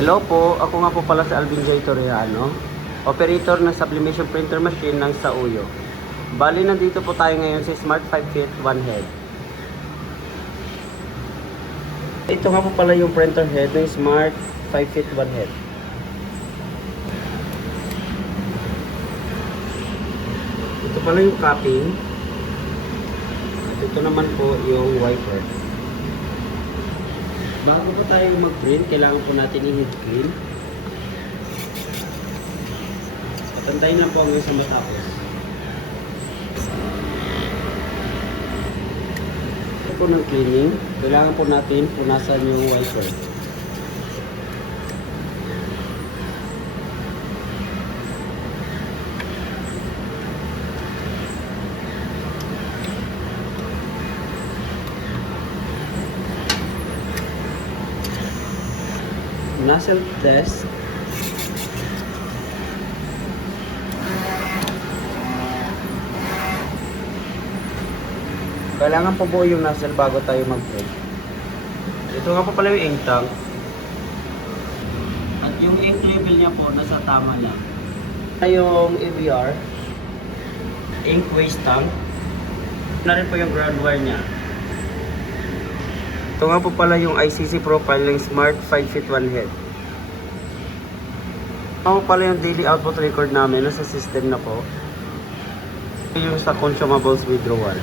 Hello po, ako nga po pala si Alvin J. Torreano, operator ng sublimation printer machine ng Sauyo. Bali, nandito po tayo ngayon sa Smart 5 Feet 1 Head. Ito nga po pala yung printer head ng Smart 5 Feet 1 Head. Ito pala yung capping. At ito naman po yung wiper. Bago po tayo mag-print, kailangan po natin i-heat clean. Patantayin lang po hanggang sa matapos. Ito po ng cleaning, kailangan po natin punasan yung wiper. Nozzle test. Kailangan po buo yung nozzle bago tayo mag-print. Ito nga po pala yung ink tank. At yung ink level niya po nasa tama lang. Yung ABR, ink waste tank. Na rin po yung ground wire niya. Ito nga po pala yung ICC profile ng Smart 5 Feet 1 Head. Ito pala yung daily output record namin, nasa system na po. Ito yung sa consumables withdrawal.